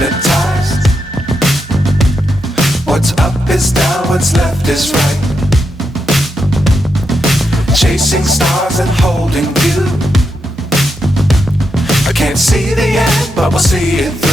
hypnotized. What's up is down, what's left is right. Chasing stars and holding you. I can't see the end, but we'll see it through.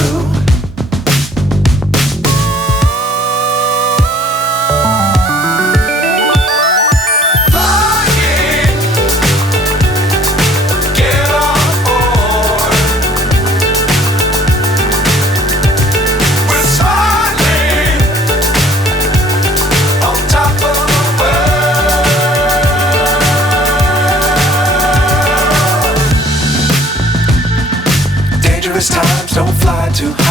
Times don't fly too high.